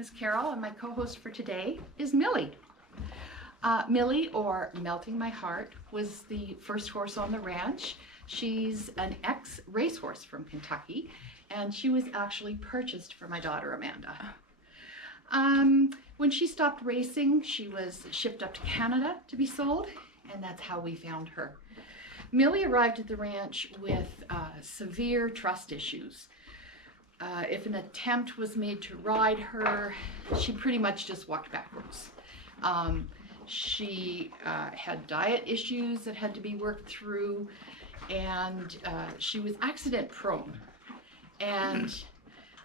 name is Carol, and my co-host for today is Millie. Millie, or Melting My Heart, was the first horse on the ranch. She's an ex-racehorse from Kentucky, and she was actually purchased for my daughter Amanda. When she stopped racing, she was shipped up to Canada to be sold, and that's how we found her. Millie arrived at the ranch with severe trust issues. If an attempt was made to ride her, she pretty much just walked backwards. She had diet issues that had to be worked through, and she was accident prone. And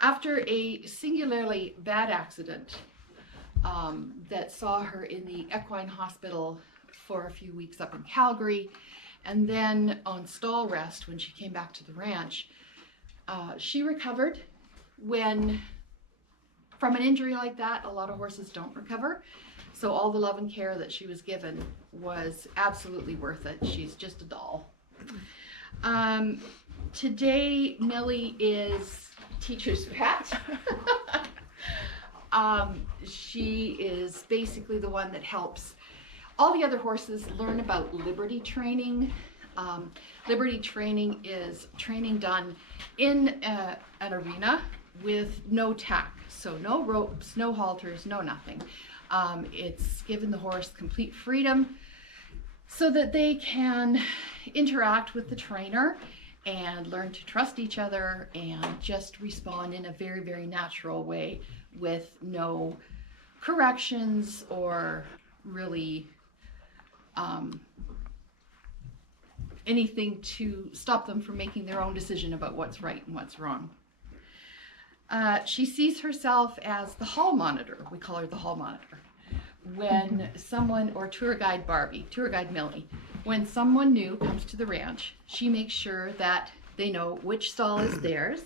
after a singularly bad accident that saw her in the equine hospital for a few weeks up in Calgary, and then on stall rest when she came back to the ranch, she recovered. From an injury like that, a lot of horses don't recover. So all the love and care that she was given was absolutely worth it. She's just a doll. Today, Millie is teacher's pet. She is basically the one that helps all the other horses learn about liberty training. Liberty training is training done in an arena with no tack, so no ropes, no halters, no nothing. It's given the horse complete freedom so that they can interact with the trainer and learn to trust each other and just respond in a very, very natural way with no corrections or really anything to stop them from making their own decision about what's right and what's wrong. She sees herself as the hall monitor. We call her the hall monitor. When someone, or tour guide Millie, when someone new comes to the ranch, she makes sure that they know which stall is theirs,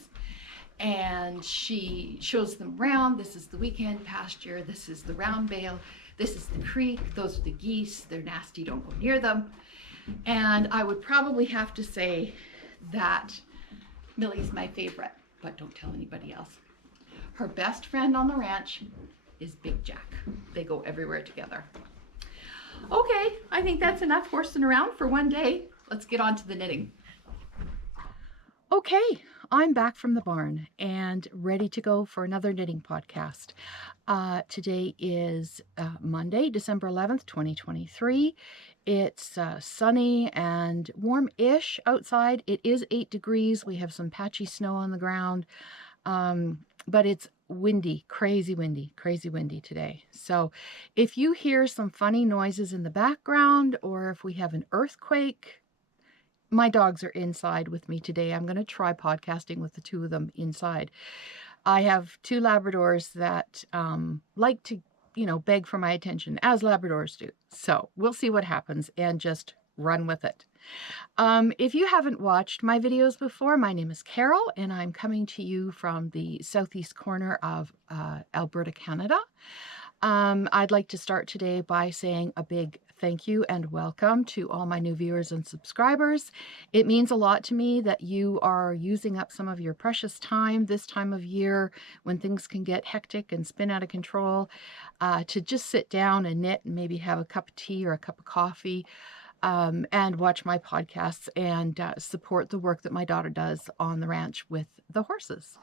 and she shows them around. This is the weekend pasture, this is the round bale, this is the creek, those are the geese, they're nasty, don't go near them. And I would probably have to say that Millie's my favorite, but don't tell anybody else. Her best friend on the ranch is Big Jack. They go everywhere together. Okay, I think that's enough horsing around for one day. Let's get on to the knitting. Okay, I'm back from the barn and ready to go for another knitting podcast. Today is Monday, December 11th, 2023. It's sunny and warm-ish outside. It is 8 degrees. We have some patchy snow on the ground, but it's windy, crazy windy today. So if you hear some funny noises in the background, or if we have an earthquake, my dogs are inside with me today. I'm going to try podcasting with the two of them inside. I have two Labradors that like to, beg for my attention, as Labradors do. So we'll see what happens and just run with it. If you haven't watched my videos before, my name is Carol, and I'm coming to you from the southeast corner of Alberta, Canada. I'd like to start today by saying a big thank you and welcome to all my new viewers and subscribers. It means a lot to me that you are using up some of your precious time this time of year when things can get hectic and spin out of control, to just sit down and knit and maybe have a cup of tea or a cup of coffee, and watch my podcasts and support the work that my daughter does on the ranch with the horses.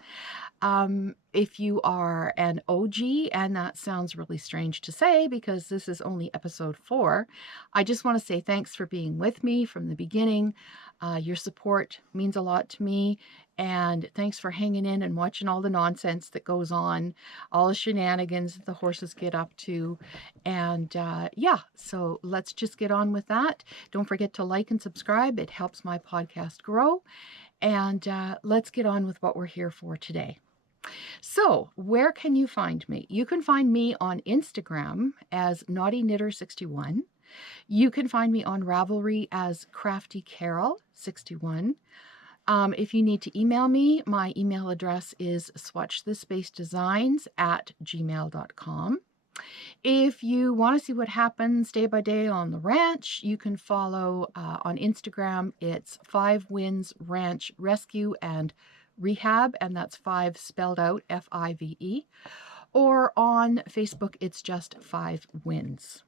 If you are an OG, and that sounds really strange to say because this is only episode 4, I just want to say thanks for being with me from the beginning. Your support means a lot to me, and thanks for hanging in and watching all the nonsense that goes on, all the shenanigans that the horses get up to. And yeah, so let's just get on with that. Don't forget to like and subscribe. It helps my podcast grow. And let's get on with what we're here for today. So where can you find me? You can find me on Instagram as Naughty Knitter 61. You can find me on Ravelry as Crafty Carol 61. If you need to email me, my email address is swatchthespacedesigns@gmail.com. If you want to see what happens day by day on the ranch, you can follow on Instagram. It's 5 Wins Ranch Rescue and Rehab, and that's 5 spelled out, Five. or on Facebook, it's just 5 Wins.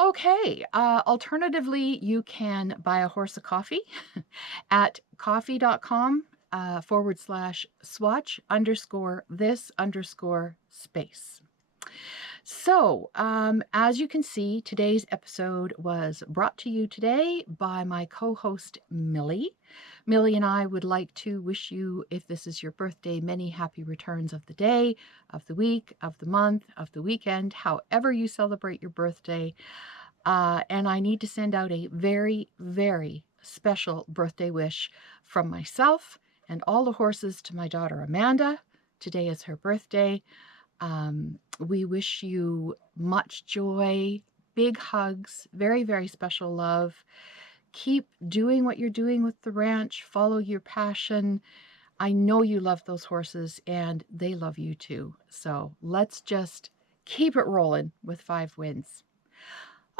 Okay, alternatively, you can buy a horse of coffee at coffee.com /swatch _this_space. So, as you can see, today's episode was brought to you today by my co-host, Millie. Millie and I would like to wish you, if this is your birthday, many happy returns of the day, of the week, of the month, of the weekend, however you celebrate your birthday. And I need to send out a very, very special birthday wish from myself and all the horses to my daughter, Amanda. Today is her birthday. We wish you much joy, big hugs, very, very special love. Keep doing what you're doing with the ranch. Follow your passion. I know you love those horses and they love you too. So let's just keep it rolling with 5 Wins.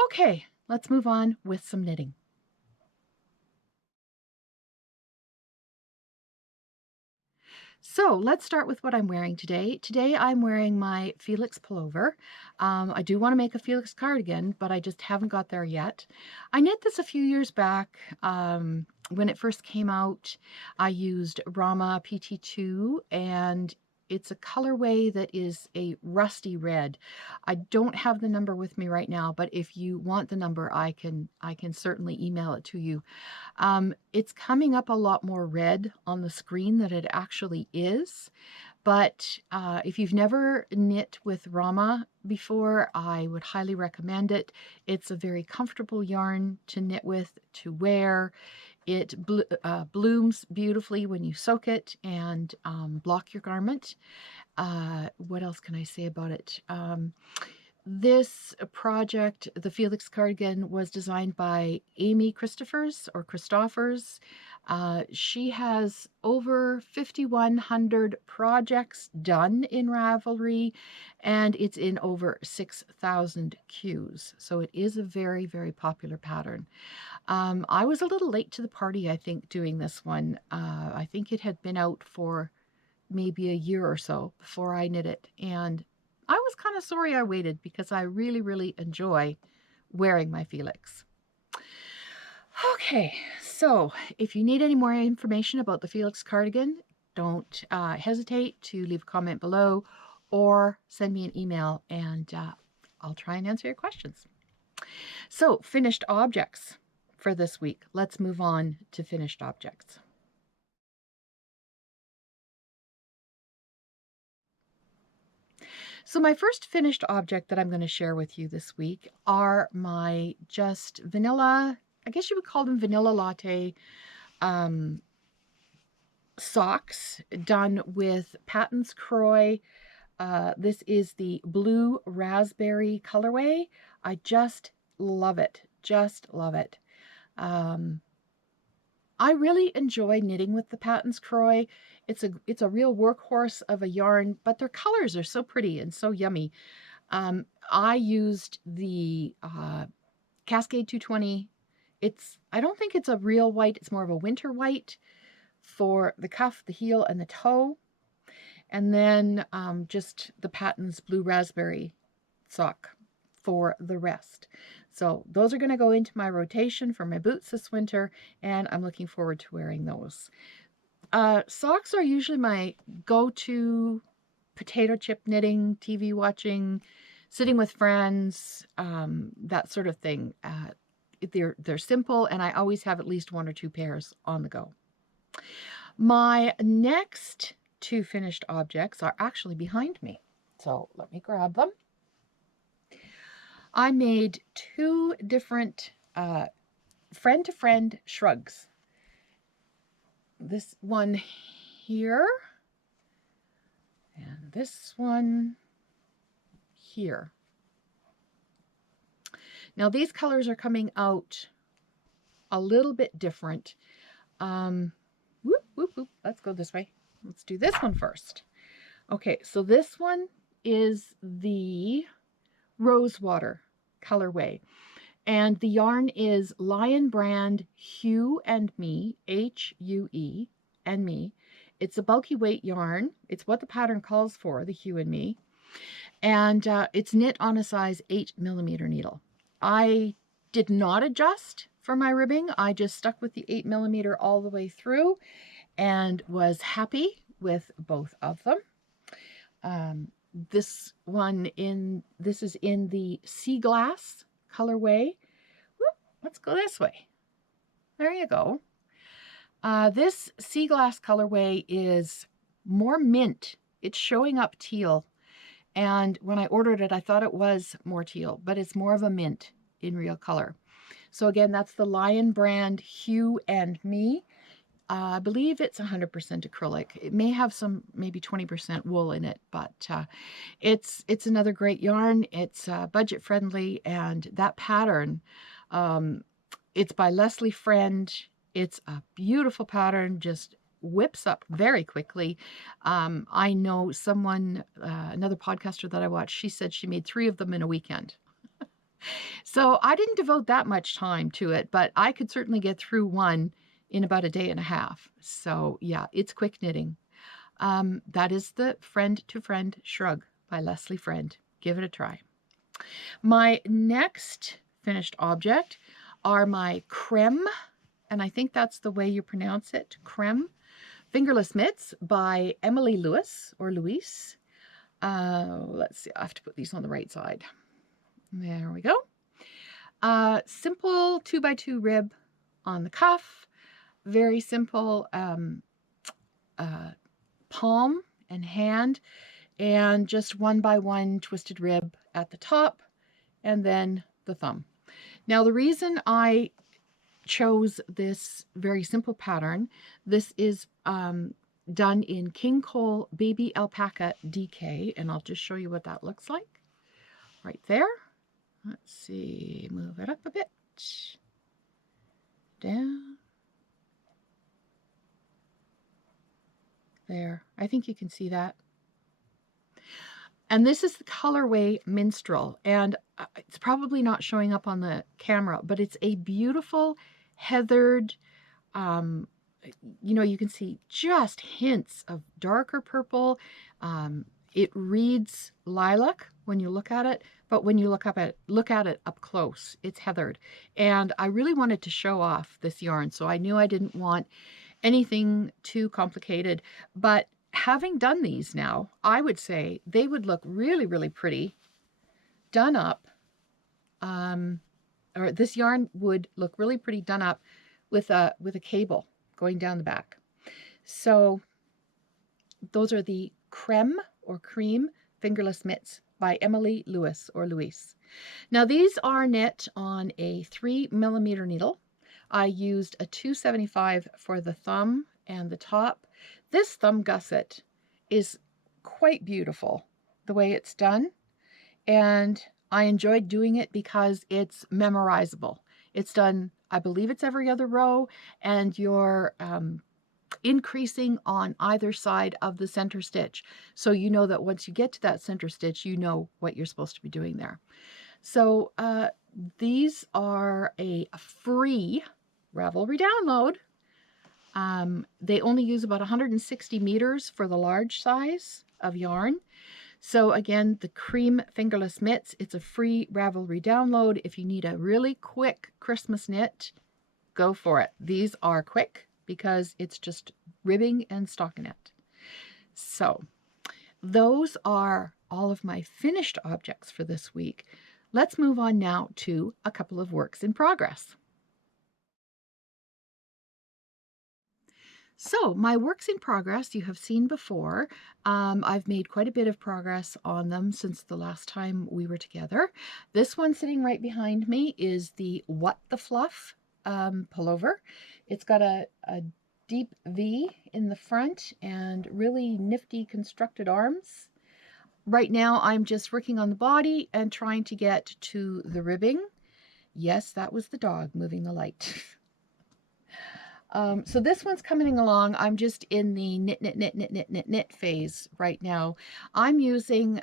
Okay, let's move on with some knitting. So let's start with what I'm wearing today. Today I'm wearing my Felix pullover. I do want to make a Felix cardigan, but I just haven't got there yet. I knit this a few years back. When it first came out, I used Rama PT2, and it's a colorway that is a rusty red. I don't have the number with me right now, but if you want the number, I can certainly email it to you. It's coming up a lot more red on the screen than it actually is. But if you've never knit with Rama before, I would highly recommend it. It's a very comfortable yarn to knit with, to wear. It blooms beautifully when you soak it and block your garment. What else can I say about it? This project, the Felix cardigan, was designed by Amy Christophers. She has over 5,100 projects done in Ravelry, and it's in over 6,000 queues. So it is a very, very popular pattern. I was a little late to the party, I think, doing this one. I think it had been out for maybe a year or so before I knit it, and I was kind of sorry I waited because I really, really enjoy wearing my Felix. Okay, so if you need any more information about the Felix cardigan, don't hesitate to leave a comment below or send me an email, and I'll try and answer your questions. So, finished objects for this week. Let's move on to finished objects. So my first finished object that I'm going to share with you this week are my just vanilla, I guess you would call them vanilla latte socks done with Patons Kroy. This is the blue raspberry colorway. I just love it. Just love it. I really enjoy knitting with the Patons Kroy. It's a real workhorse of a yarn, but their colors are so pretty and so yummy. I used the Cascade 220. I don't think it's a real white. It's more of a winter white for the cuff, the heel, and the toe. And then just the Patons blue raspberry sock for the rest. So those are going to go into my rotation for my boots this winter, and I'm looking forward to wearing those. Socks are usually my go-to potato chip knitting, TV watching, sitting with friends, that sort of thing. They're simple, and I always have at least 1 or 2 pairs on the go. My next 2 finished objects are actually behind me. So let me grab them. I made 2 different friend-to-friend shrugs. This one here and this one here. Now these colors are coming out a little bit different. Let's go this way. Let's do this one first. Okay, so this one is the Rosewater colorway, and the yarn is Lion Brand Hue and Me, Hue and Me. It's a bulky weight yarn. It's what the pattern calls for, the Hue and Me. And it's knit on a size 8mm needle. I did not adjust for my ribbing. I just stuck with the 8mm all the way through and was happy with both of them. This is in the sea glass colorway. Whoop, let's go this way. There you go. This sea glass colorway is more mint. It's showing up teal. And when I ordered it, I thought it was more teal, but it's more of a mint in real color. So again, that's the Lion brand Hue and Me. I believe it's 100% acrylic. It may have some, maybe 20% wool in it, but it's another great yarn. It's budget friendly, and that pattern, it's by Leslie Friend. It's a beautiful pattern, just whips up very quickly. I know someone, another podcaster that I watched, she said she made 3 of them in a weekend. So I didn't devote that much time to it, but I could certainly get through one in about a day and a half. So yeah, it's quick knitting. That is the Friend to Friend Shrug by Leslie Friend. Give it a try. My next finished object are my creme, and I think that's the way you pronounce it, creme, fingerless mitts by Emily Lewis or Louise. Let's see, I have to put these on the right side. There we go. Simple 2x2 rib on the cuff. Very simple palm and hand, and just 1x1 twisted rib at the top, and then the thumb. Now, the reason I chose this very simple pattern, this is done in King Cole Baby Alpaca DK, and I'll just show you what that looks like right there. Let's see, move it up a bit, down, there. I think you can see that. And this is the colorway Minstrel, and it's probably not showing up on the camera, but it's a beautiful heathered, you can see just hints of darker purple. It reads lilac when you look at it, but when you look at it up close, it's heathered. And I really wanted to show off this yarn, so I knew I didn't want anything too complicated. But having done these now, I would say they would look really, really pretty done up. Or this yarn would look really pretty done up with a cable going down the back. So those are the creme or cream fingerless mitts by Emily Lewis or Louise. Now these are knit on a 3mm needle. I used a 275 for the thumb and the top. This thumb gusset is quite beautiful the way it's done, and I enjoyed doing it because it's memorizable. It's done, I believe it's every other row, and you're increasing on either side of the center stitch. So you know that once you get to that center stitch, you know what you're supposed to be doing there. So these are a free Ravelry download. They only use about 160 meters for the large size of yarn. So again, the cream fingerless mitts, it's a free Ravelry download. If you need a really quick Christmas knit, go for it. These are quick because it's just ribbing and stockinette. So those are all of my finished objects for this week. Let's move on now to a couple of works in progress. So my works in progress you have seen before. I've made quite a bit of progress on them since the last time we were together. This one sitting right behind me is the What the Fluff pullover. It's got a deep V in the front and really nifty constructed arms. Right now I'm just working on the body and trying to get to the ribbing. Yes, that was the dog moving the light. So this one's coming along. I'm just in the knit phase right now. I'm using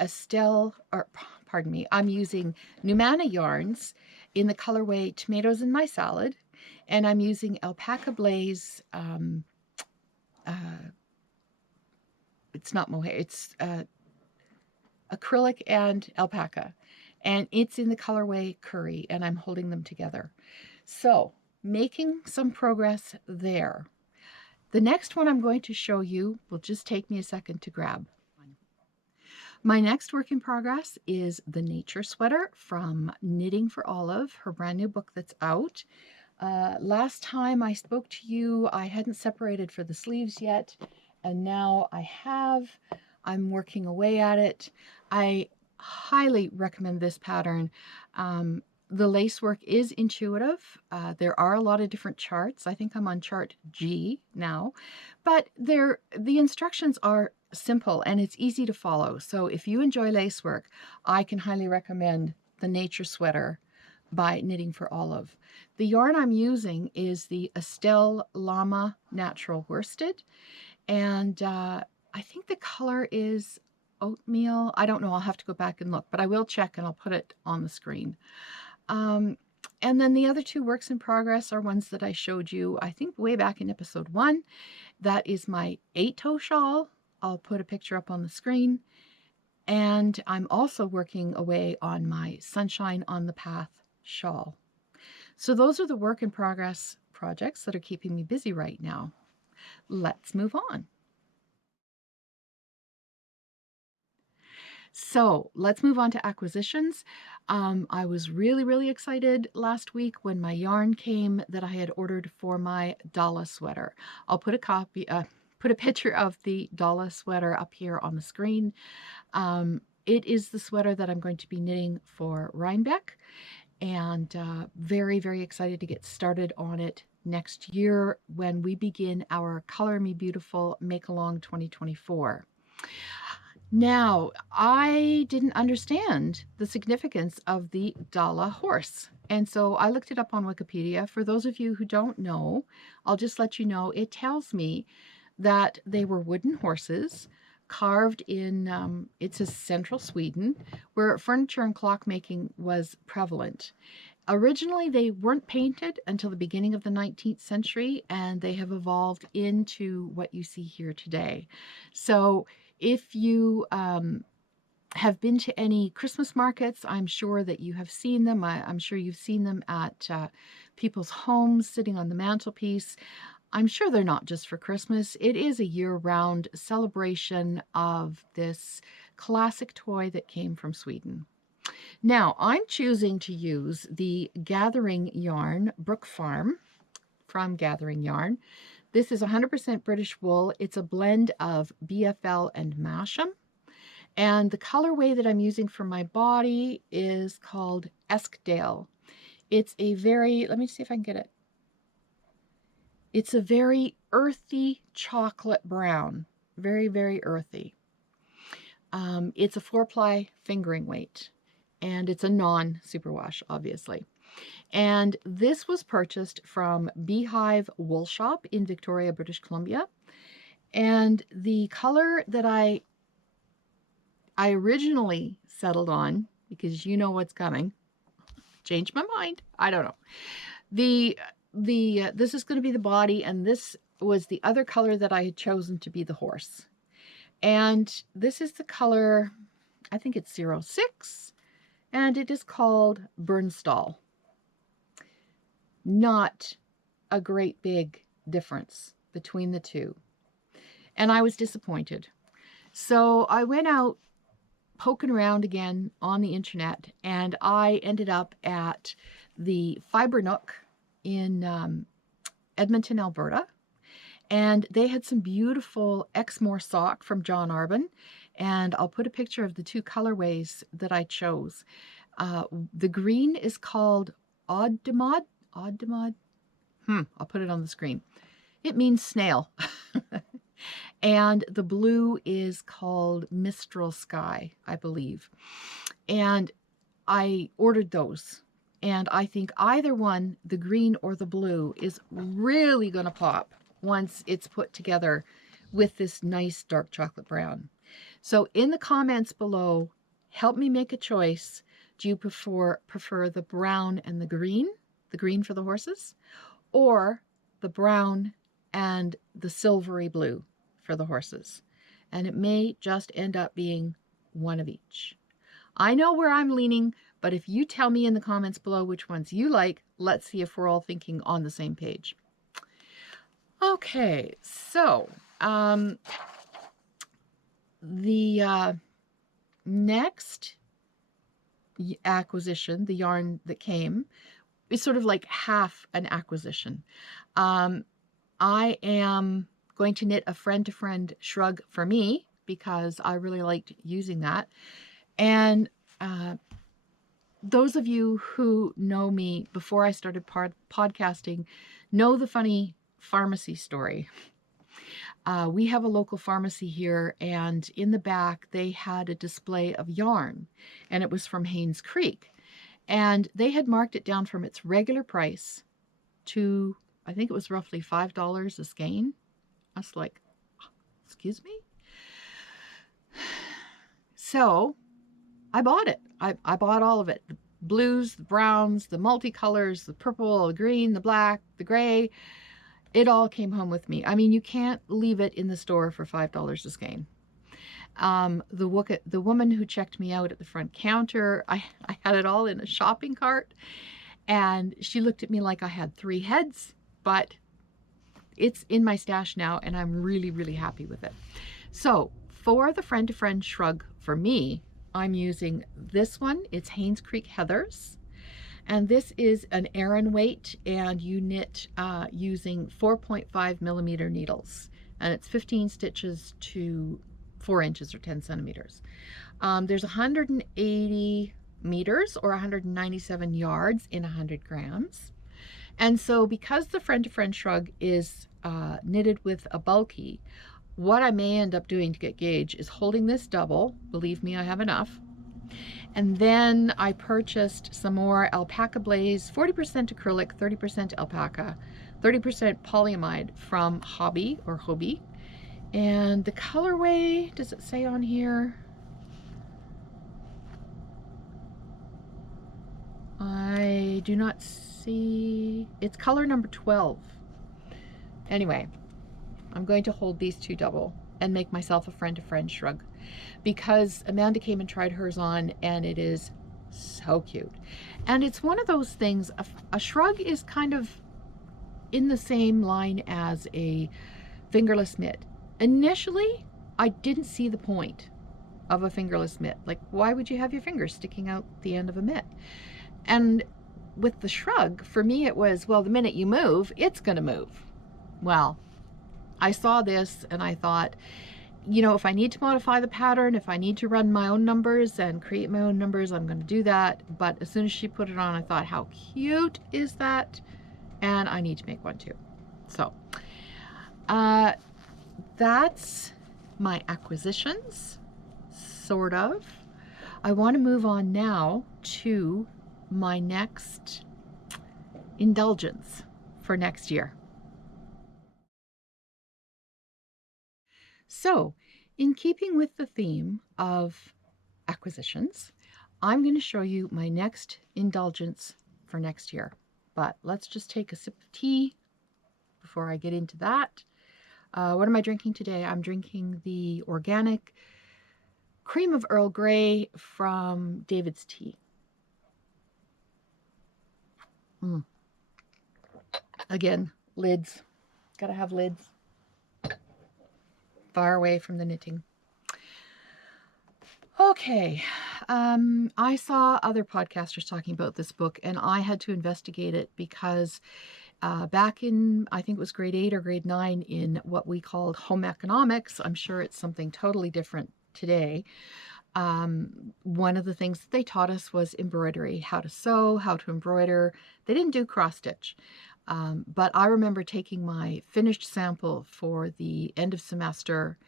Estelle, or pardon me, I'm using Numana yarns in the colorway Tomatoes in My Salad, and I'm using Alpaca Blaze. It's not mohair. It's acrylic and alpaca, and it's in the colorway Curry, and I'm holding them together. So making some progress there. The next one I'm going to show you will just take me a second to grab. My next work in progress is the Nature Sweater from Knitting for Olive, her brand new book that's out. Last time I spoke to you, I hadn't separated for the sleeves yet, and now I have. I'm working away at it. I highly recommend this pattern. The lace work is intuitive. There are a lot of different charts. I think I'm on chart G now, but the instructions are simple and it's easy to follow. So if you enjoy lace work, I can highly recommend the Nature Sweater by Knitting for Olive. The yarn I'm using is the Estelle Llama Natural Worsted, and I think the color is oatmeal. I don't know. I'll have to go back and look, but I will check and I'll put it on the screen. And then the other two works in progress are ones that I showed you, I think, way back in episode 1. That is my 8-toe shawl. I'll put a picture up on the screen. And I'm also working away on my Sunshine on the Path shawl. So those are the work in progress projects that are keeping me busy right now. Let's move on. So let's move on to acquisitions. I was really excited last week when my yarn came that I had ordered for my Dala sweater. I'll put a picture of the Dala sweater up here on the screen. It is the sweater that I'm going to be knitting for Rhinebeck, and very excited to get started on it next year when we begin our Color Me Beautiful Make Along 2024. Now, I didn't understand the significance of the Dala horse, and so I looked it up on Wikipedia. For those of you who don't know, I'll just let you know, it tells me that they were wooden horses carved in, it says central Sweden, where furniture and clockmaking was prevalent. Originally, they weren't painted until the beginning of the 19th century, and they have evolved into what you see here today. So if you have been to any Christmas markets, I'm sure that you have seen them. I'm sure you've seen them at people's homes sitting on the mantelpiece. I'm sure they're not just for Christmas. It is a year-round celebration of this classic toy that came from Sweden. Now, I'm choosing to use the Gathering Yarn Brook Farm from Gathering Yarn. This is 100% British wool. It's a blend of BFL and Masham. And the colorway that I'm using for my body is called Eskdale. It's a very, let me see if I can get it. It's a very earthy chocolate brown, very earthy. It's a 4-ply fingering weight, and it's a non-superwash, obviously. And this was purchased from Beehive Wool Shop in Victoria, British Columbia. And the color that I originally settled on, because you know what's coming, changed my mind, I don't know. This is going to be the body, and this was the other color that I had chosen to be the horse. And this is the color, I think it's 06, and it is called Burnstall. Not a great big difference between the two. And I was disappointed. So I went out poking around again on the internet, and I ended up at the Fibre Nook in Edmonton, Alberta. And they had some beautiful Exmoor sock from John Arbon. And I'll put a picture of the two colorways that I chose. The green is called Oddemod. I'll put it on the screen. It means snail. And the blue is called Minstrel Sky, I believe. And I ordered those. And I think either one, the green or the blue, is really going to pop once it's put together with this nice dark chocolate brown. So in the comments below, help me make a choice. Do you prefer the brown and the green for the horses, or the brown and the silvery blue for the horses? And it may just end up being one of each. I know where I'm leaning, but if you tell me in the comments below which ones you like, let's see if we're all thinking on the same page. Okay, so the next acquisition, the yarn that came, is sort of like half an acquisition. I am going to knit a friend-to-friend shrug for me because I really liked using that. And those of you who know me before I started podcasting know the funny pharmacy story. We have a local pharmacy here, and in the back they had a display of yarn, and it was from Haynes Creek. And they had marked it down from its regular price to, I think it was roughly $5 a skein. I was like, excuse me? So I bought it. I bought all of it. The blues, the browns, the multicolors, the purple, the green, the black, the gray. It all came home with me. I mean, you can't leave it in the store for $5 a skein. The woman who checked me out at the front counter, I had it all in a shopping cart, and she looked at me like I had 3 heads, but it's in my stash now, and I'm really, really happy with it. So for the friend-to-friend shrug for me, I'm using this one. It's Haynes Creek Heathers. And this is an Aran weight, and you knit using 4.5 millimeter needles. And it's 15 stitches to 4 inches or 10 centimeters. There's 180 meters or 197 yards in 100 grams. And so because the friend-to-friend shrug is knitted with a bulky, what I may end up doing to get gauge is holding this double. Believe me, I have enough. And then I purchased some more Alpaca Blaze, 40% acrylic, 30% alpaca, 30% polyamide from Hobby or Hobby. And the colorway, does it say on here? I do not see. It's color number 12. Anyway, I'm going to hold these 2 double and make myself a friend-to-friend shrug, because Amanda came and tried hers on, and it is so cute. And it's one of those things, a shrug is kind of in the same line as a fingerless mitt. Initially, I didn't see the point of a fingerless mitt. Like, why would you have your fingers sticking out the end of a mitt? And with the shrug, for me it was, well, the minute you move, it's going to move. Well, I saw this and I thought, you know, if I need to modify the pattern, if I need to run my own numbers and create my own numbers, I'm going to do that. But as soon as she put it on, I thought, how cute is that? And I need to make one too. So that's my acquisitions, sort of. I want to move on now to my next indulgence for next year. So, in keeping with the theme of acquisitions, I'm going to show you my next indulgence for next year. But let's just take a sip of tea before I get into that. What am I drinking today? I'm drinking the organic cream of Earl Grey from David's Tea. Again, lids. Gotta have lids. Far away from the knitting. Okay, I saw other podcasters talking about this book, and I had to investigate it because back in, I think it was grade 8 or grade 9, in what we called home economics, I'm sure it's something totally different today, one of the things that they taught us was embroidery, how to sew, how to embroider. They didn't do cross stitch. But I remember taking my finished sample for the end of semester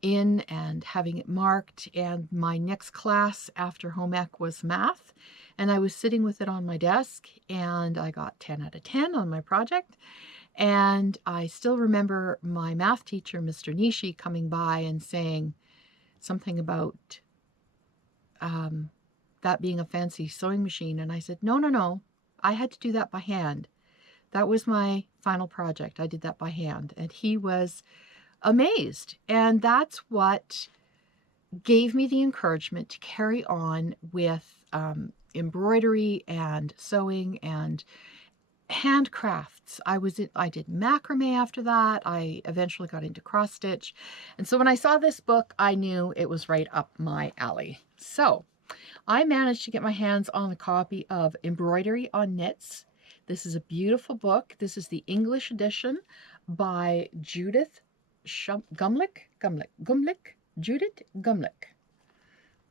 in and having it marked, and my next class after home ec was math, and I was sitting with it on my desk, and I got 10 out of 10 on my project. And I still remember my math teacher, Mr. Nishi, coming by and saying something about that being a fancy sewing machine, and I said, no, I had to do that by hand. That was my final project. I did that by hand. And he was amazed. And that's what gave me the encouragement to carry on with embroidery and sewing and handcrafts. I did macrame after that. I eventually got into cross stitch. And so when I saw this book, I knew it was right up my alley. So I managed to get my hands on a copy of Embroidery on Knits. This is a beautiful book. This is the English edition by Judith Gummlich. Judith Gummlich.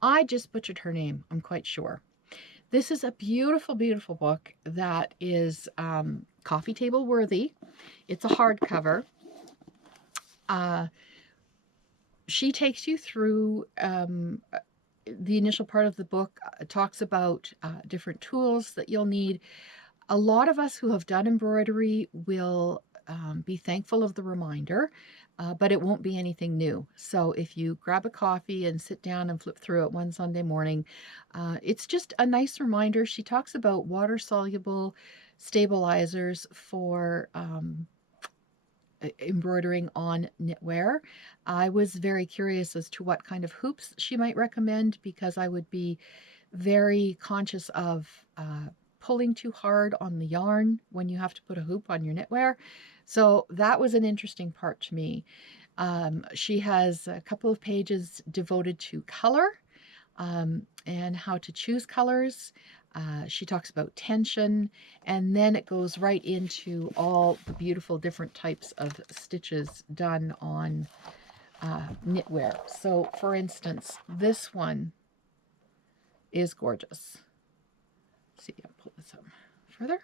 I just butchered her name, I'm quite sure. This is a beautiful, beautiful book that is coffee table worthy. It's a hardcover. She takes you through the initial part of the book, talks about different tools that you'll need. A lot of us who have done embroidery will be thankful of the reminder, but it won't be anything new. So if you grab a coffee and sit down and flip through it one Sunday morning, it's just a nice reminder. She talks about water-soluble stabilizers for embroidering on knitwear. I was very curious as to what kind of hoops she might recommend, because I would be very conscious of pulling too hard on the yarn when you have to put a hoop on your knitwear. So that was an interesting part to me. She has a couple of pages devoted to color and how to choose colors. She talks about tension, and then it goes right into all the beautiful different types of stitches done on knitwear. So for instance, this one is gorgeous. Let's see, I'll pull this up further.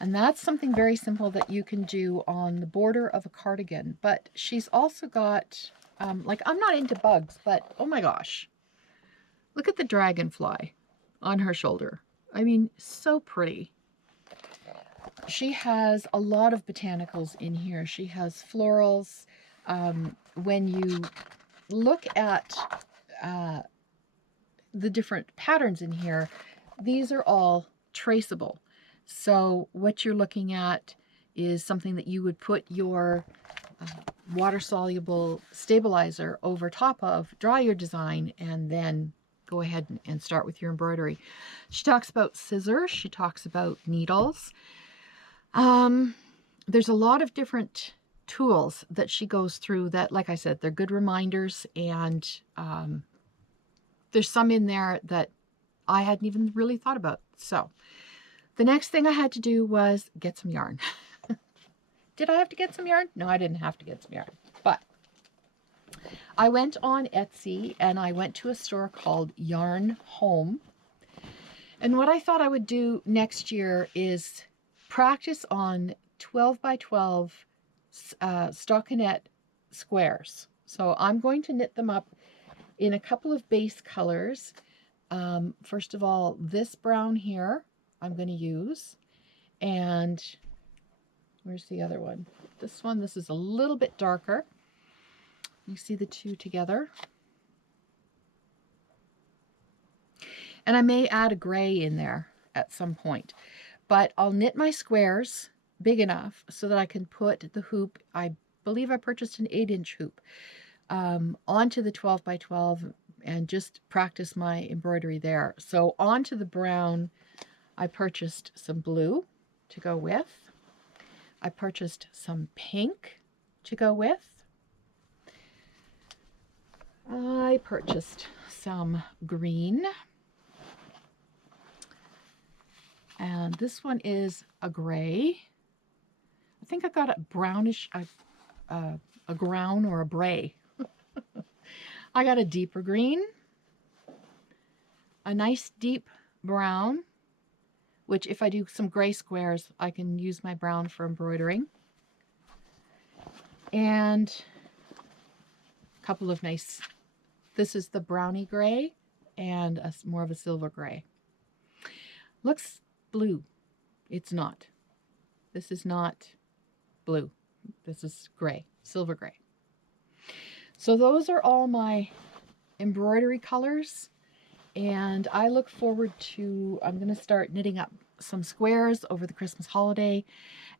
And that's something very simple that you can do on the border of a cardigan. But she's also got, like, I'm not into bugs, but oh my gosh, look at the dragonfly on her shoulder. I mean, so pretty. She has a lot of botanicals in here. She has florals. When you look at the different patterns in here, these are all traceable. So what you're looking at is something that you would put your water-soluble stabilizer over top of, draw your design, and then go ahead and start with your embroidery. She talks about scissors. She talks about needles. There's a lot of different tools that she goes through that, like I said, they're good reminders, and there's some in there that I hadn't even really thought about. So the next thing I had to do was get some yarn. Did I have to get some yarn? No, I didn't have to get some yarn. But I went on Etsy and I went to a store called Yarn Home. And what I thought I would do next year is practice on 12 by 12 stockinette squares. So I'm going to knit them up in a couple of base colors. First of all, this brown here I'm going to use, and where's the other one? This one, this is a little bit darker. You see the two together. And I may add a gray in there at some point, but I'll knit my squares big enough so that I can put the hoop, I believe I purchased an 8-inch hoop, onto the 12 by 12 and just practice my embroidery there. So onto the brown, I purchased some blue to go with. I purchased some pink to go with. I purchased some green. And this one is a gray. I think I got a brownish, a ground or a bray. I got a deeper green, a nice deep brown, which if I do some gray squares, I can use my brown for embroidering. And a couple of nice, this is the brownie gray and more of a silver gray. Looks blue. It's not. This is not blue. This is gray, silver gray. So those are all my embroidery colors. And I look forward to, I'm going to start knitting up some squares over the Christmas holiday.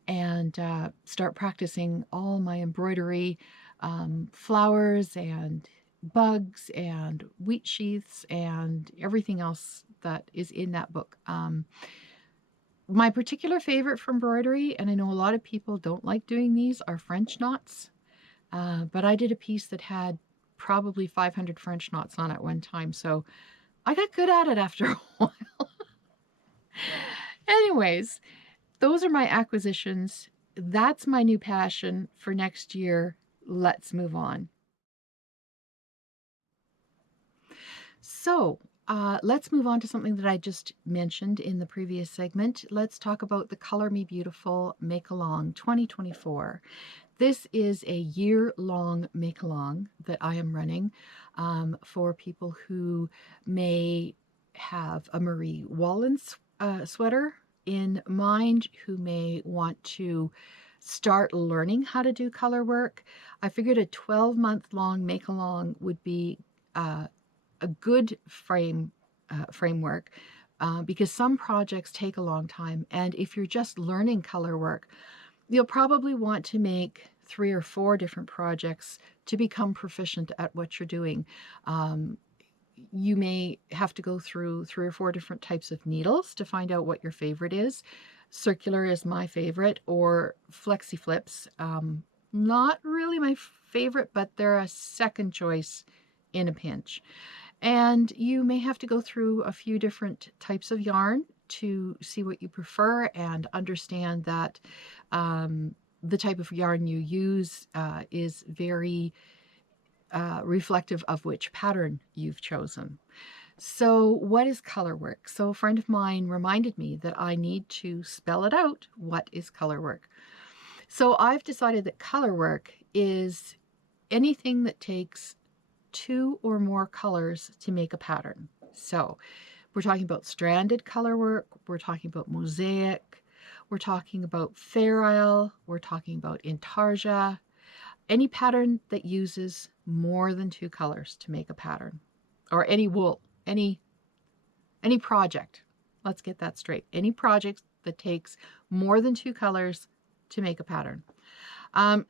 and start practicing all my embroidery, flowers and bugs and wheat sheaths and everything else that is in that book. My particular favorite for embroidery, and I know a lot of people don't like doing these, are French knots. But I did a piece that had probably 500 French knots on it one time, so I got good at it after a while. Anyways, those are my acquisitions. That's my new passion for next year. Let's move on. So let's move on to something that I just mentioned in the previous segment. Let's talk about the Color Me Beautiful Make-Along 2024. This is a year-long make-along that I am running for people who may have a Marie Wallen sweater in mind, who may want to start learning how to do color work. I figured a 12-month-long make-along would be a good framework because some projects take a long time, and if you're just learning color work, you'll probably want to make 3 or 4 different projects to become proficient at what you're doing. You may have to go through 3 or 4 different types of needles to find out what your favorite is. Circular is my favorite, or flexi flips. Not really my favorite, but they're a second choice in a pinch. And you may have to go through a few different types of yarn to see what you prefer and understand that the type of yarn you use is very reflective of which pattern you've chosen. So what is color work? So a friend of mine reminded me that I need to spell it out. What is color work? So I've decided that color work is anything that takes 2 or more colors to make a pattern. So we're talking about stranded color work, we're talking about mosaic, we're talking about ferrule, we're talking about intarsia, any pattern that uses more than 2 colors to make a pattern, or any wool, any project. Let's get that straight. Any project that takes more than 2 colors to make a pattern.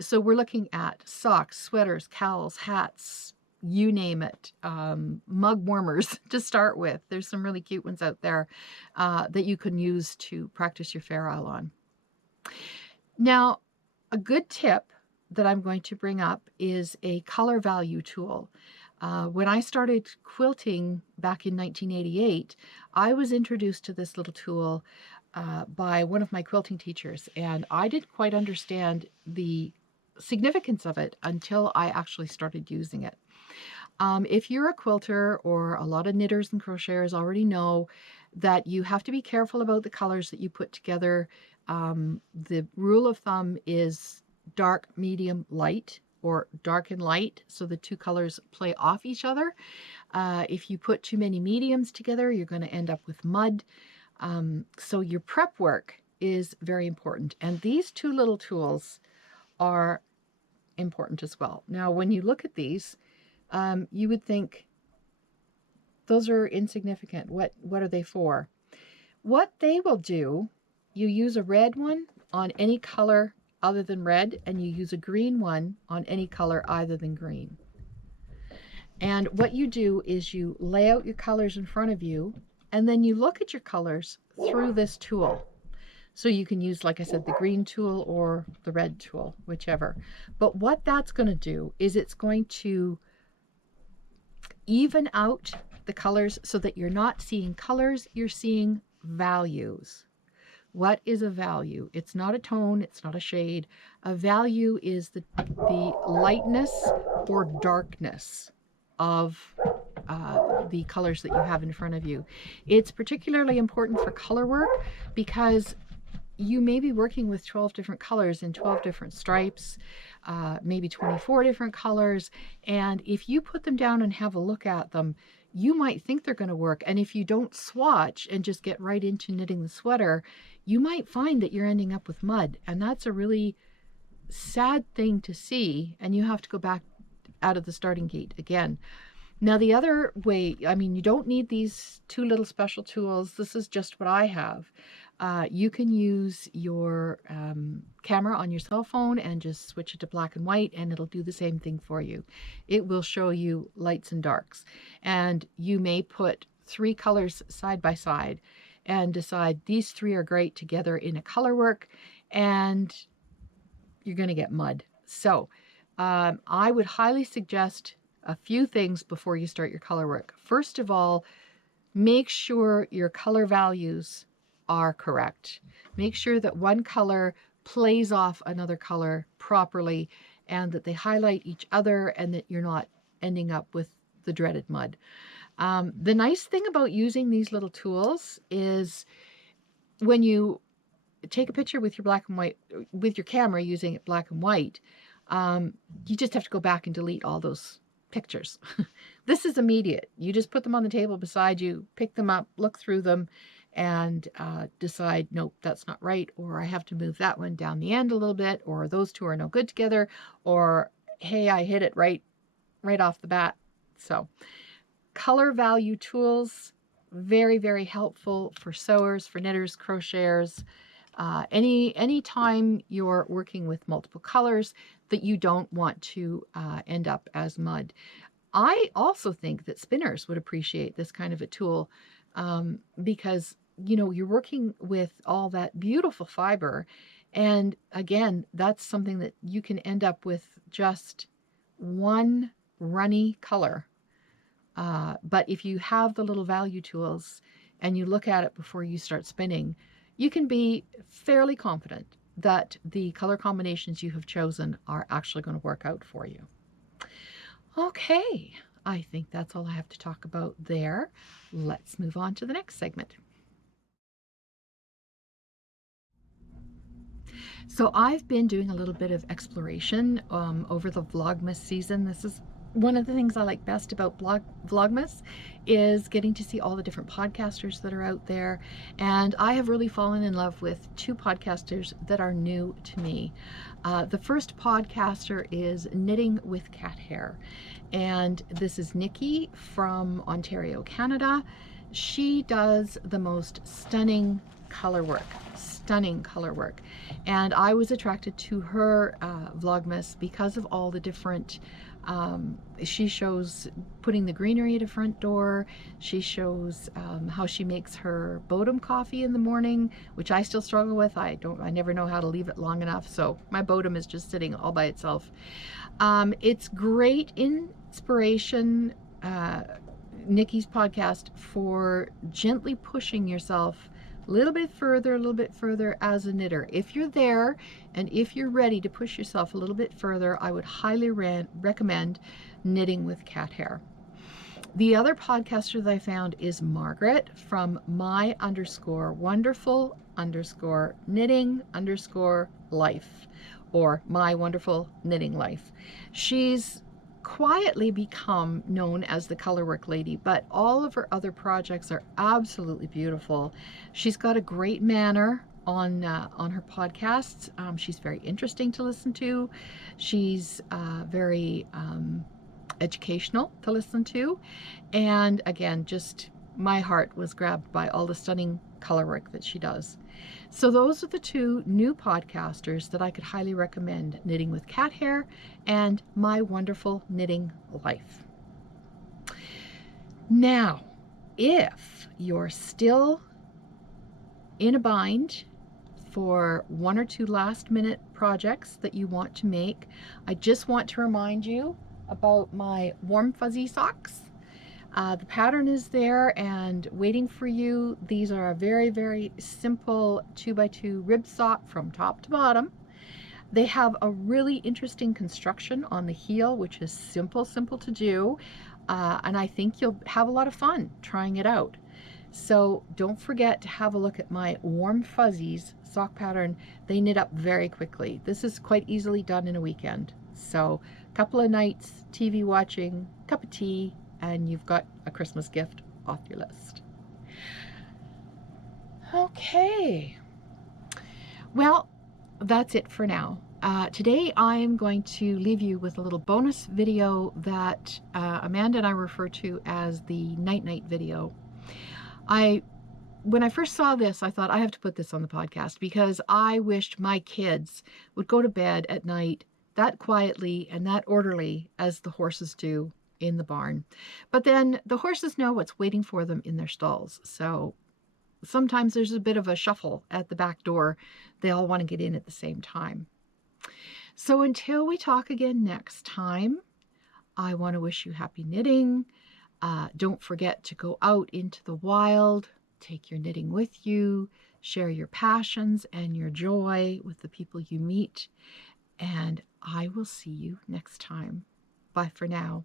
So we're looking at socks, sweaters, cowls, hats, you name it, mug warmers to start with. There's some really cute ones out there that you can use to practice your ferrule on. Now, a good tip that I'm going to bring up is a color value tool. When I started quilting back in 1988, I was introduced to this little tool by one of my quilting teachers, and I didn't quite understand the significance of it until I actually started using it. If you're a quilter, or a lot of knitters and crocheters already know that you have to be careful about the colors that you put together. The rule of thumb is dark, medium, light, or dark and light, so the 2 colors play off each other. If you put too many mediums together, you're going to end up with mud. So your prep work is very important, and these 2 little tools are important as well. Now, when you look at these, you would think those are insignificant. What are they for? What they will do, you use a red one on any color other than red, and you use a green one on any color other than green. And what you do is you lay out your colors in front of you, and then you look at your colors through this tool. So you can use, like I said, the green tool or the red tool, whichever. But what that's going to do is it's going to even out the colors so that you're not seeing colors, you're seeing values. What is a value? It's not a tone, it's not a shade. A value is the lightness or darkness of the colors that you have in front of you. It's particularly important for color work because you may be working with 12 different colors in 12 different stripes, maybe 24 different colors. And if you put them down and have a look at them, you might think they're going to work. And if you don't swatch and just get right into knitting the sweater, you might find that you're ending up with mud. And that's a really sad thing to see. And you have to go back out of the starting gate again. Now, the other way, I mean, you don't need these 2 little special tools. This is just what I have. You can use your camera on your cell phone and just switch it to black and white, and it'll do the same thing for you. It will show you lights and darks, and you may put 3 colors side by side and decide these 3 are great together in a color work, and you're going to get mud. So I would highly suggest a few things before you start your color work. First of all, make sure your color values are correct. Make sure that one color plays off another color properly and that they highlight each other and that you're not ending up with the dreaded mud. The nice thing about using these little tools is when you take a picture with your black and white, with your camera using it black and white, you just have to go back and delete all those pictures. This is immediate. You just put them on the table beside you, pick them up, look through them, and decide, nope, that's not right, or I have to move that one down the end a little bit, or those 2 are no good together, or hey, I hit it right off the bat. So color value tools, very, very helpful for sewers, for knitters, crocheters, any time you're working with multiple colors that you don't want to end up as mud. I also think that spinners would appreciate this kind of a tool because, you know, you're working with all that beautiful fiber. And again, that's something that you can end up with just one runny color. But if you have the little value tools and you look at it before you start spinning, you can be fairly confident that the color combinations you have chosen are actually going to work out for you. Okay, I think that's all I have to talk about there. Let's move on to the next segment. So I've been doing a little bit of exploration over the Vlogmas season. This is one of the things I like best about Vlogmas is getting to see all the different podcasters that are out there. And I have really fallen in love with 2 podcasters that are new to me. The first podcaster is Knitting with Cat Hair. And this is Nikki from Ontario, Canada. She does the most stunning color work. And I was attracted to her Vlogmas because of all the different she shows putting the greenery at a front door. She shows how she makes her Bodum coffee in the morning, which I still struggle with. I never know how to leave it long enough, so my Bodum is just sitting all by itself. It's great inspiration, Nikki's podcast, for gently pushing yourself a little bit further as a knitter. If you're there and if you're ready to push yourself a little bit further, I would highly recommend Knitting with Cat Hair. The other podcaster that I found is Margaret from my_wonderful_knitting_life, or My Wonderful Knitting Life. She's quietly become known as the colorwork lady, but all of her other projects are absolutely beautiful. She's got a great manner on her podcasts. She's very interesting to listen to. She's very educational to listen to, and again, just my heart was grabbed by all the stunning color work that she does. So those are the 2 new podcasters that I could highly recommend, Knitting with Cat Hair and My Wonderful Knitting Life. Now, if you're still in a bind for 1 or 2 last-minute projects that you want to make, I just want to remind you about my warm fuzzy socks. The pattern is there and waiting for you. These are a very, very simple 2x2 rib sock from top to bottom. They have a really interesting construction on the heel, which is simple to do. And I think you'll have a lot of fun trying it out. So don't forget to have a look at my warm fuzzies sock pattern. They knit up very quickly. This is quite easily done in a weekend. So a couple of nights, TV watching, cup of tea, and you've got a Christmas gift off your list. Okay, well, that's it for now. Today I'm going to leave you with a little bonus video that Amanda and I refer to as the night video. I when I first saw this, I thought I have to put this on the podcast because I wished my kids would go to bed at night that quietly and that orderly as the horses do in the barn. But then the horses know what's waiting for them in their stalls. So sometimes there's a bit of a shuffle at the back door. They all want to get in at the same time. So until we talk again next time, I want to wish you happy knitting. Don't forget to go out into the wild, take your knitting with you, share your passions and your joy with the people you meet, and I will see you next time. Bye for now.